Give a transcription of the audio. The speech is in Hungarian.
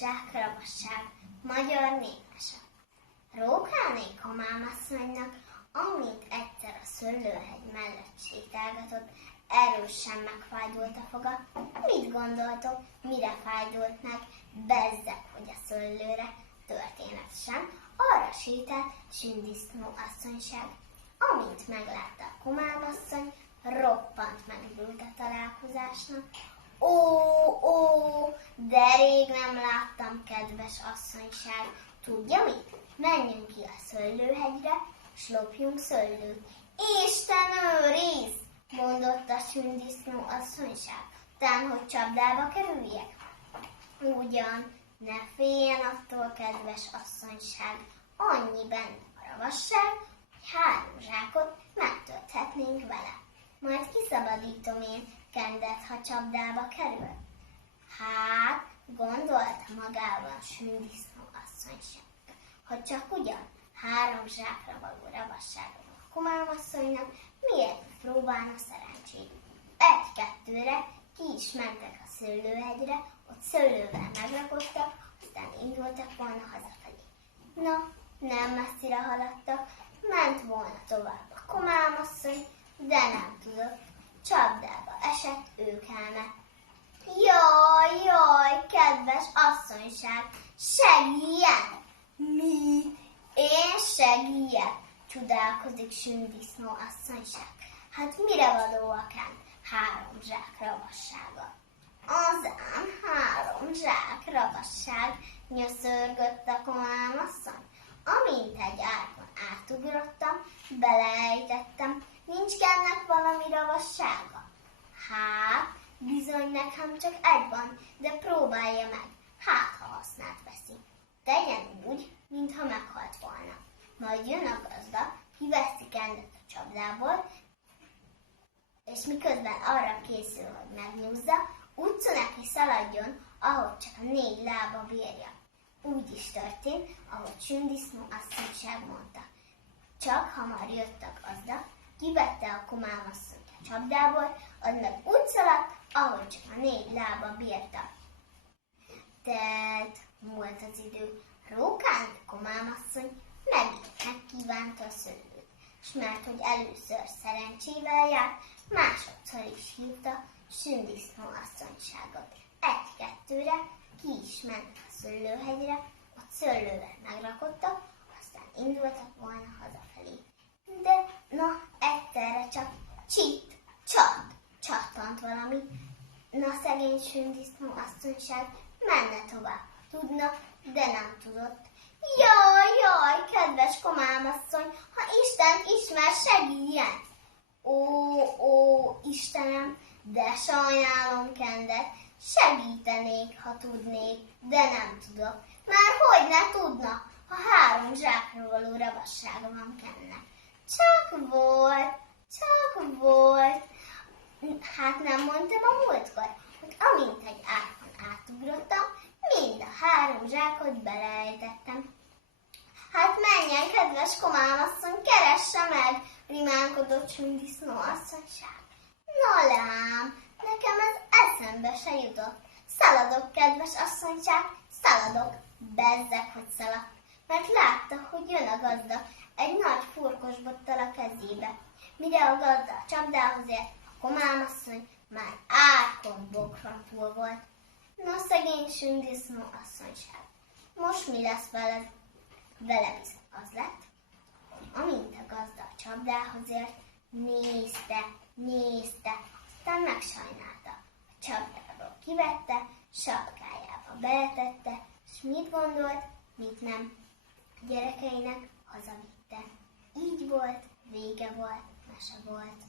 Háromzsák ravasság, magyar népmese. Rókáné komámasszonynak, amint egyszer a szőlőhegy mellett sétálgatott, erősen megfájdult a foga. Mit gondoltok, mire fájdult meg? Bezzeg, hogy a szőlőre, történet sem. Arra sétált Sündisznó asszonyság. Amint meglátta a komámasszony, roppant megdőlt a találkozásnak. Ó, de rég nem láttam, kedves asszonyság. Tudja mit? Menjünk ki a szőlőhegyre, s lopjunk szőlőt. Isten őriz! Mondotta Sündisznó asszonyság. Tán, hogy csapdába kerüljek? Ugyan, ne féljen attól, kedves asszonyság. Annyi benne a ravasság, hogy 3 zsákot megtölthetnénk vele. Majd kiszabadítom én Kendet, ha csapdába kerül. Hát, gondolta magában Sündisznó asszonyság, hogy csak ugyan 3 zsákra való ravasságot a komámasszonynak, miért próbálna szerencsét. 1-2-re ki is mentek a szőlőhegyre, ott szőlővel megrakodtak, aztán indultak volna hazafelé. Na, nem messzire haladtak, ment volna tovább a komámasszony, de nem tudott, csapdába esett, ők elme. Jaj, kedves asszonyság, segítsen! Mi? Én segíjek? Csodálkozik Sündisznó asszonyság. Hát mire való a Kent 3 zsák ravassága? Az ám 3 zsák ravasság, nyöszörgött a komámasszony. Amint egy árkon átugrottam, beleejtettem, nincs Kennek valami ravassága. Hát, bizony nekem csak egy van, de próbálja meg, hát ha hasznát veszi. Tegyen úgy, mintha meghalt volna. Majd jön a gazda, kiveszi Kendet a csapdából, és miközben arra készül, hogy megnyúzza, utca neki szaladjon, ahogy csak a 4 lába bírja. Úgy is történt, ahogy Sündisznó asszonyság mondta. Csak hamar jött a gazda, kivette a komámasszonyt a csapdából, az meg úgy szaladt, ahogy csak a 4 lába bírta. Múlt az idő. Rókánt komámasszony megint kívánta a szőlőt, s mert hogy először szerencsével járt, másodszor is hívta Sündisznó asszonyságot. 1-2-re ki is ment a szőlőhegyre, ott szőlővel megrakodtak, aztán indultak volna hazafelé. De na, egyszerre csak csattant valami. Na, szegény Sündisznó asszonyság menne tovább. Tudna, de nem tudott. Jaj, kedves komámasszony, ha Istent ismer, segítjen! Ó, Istenem, de sajnálom Kendet, segítenék, ha tudnék, de nem tudok. Már hogy ne tudna, ha 3 zsákról való ravassága van Kennek. Csak volt. Hát nem mondtam a múltkor, hogy amint egy árkon átugrottam, mind a 3 zsákot beleejtettem. Hát menjen, kedves komámasszony, keresse meg, rimánkodott Sündisznó asszonyság. Na lám, nekem ez eszembe se jutott. Szaladok, kedves asszonyság, szaladok. Bezzeg, hogy szaladt, mert látta, hogy jön a gazda egy nagy furkos bottal a kezébe. Mire a gazda a csapdához ért, a komámasszony már árkon bokron túl volt. Na, szegény Sündisznó asszonyság, most mi lesz veled? Vele viszont az lett, hogy amint a gazda a csapdához ért, nézte, aztán megsajnálta. A csapdából kivette, sapkájába beletette, s mit gondolt, mit nem. A gyerekeinek hazavitte. Így volt, vége volt, mese volt.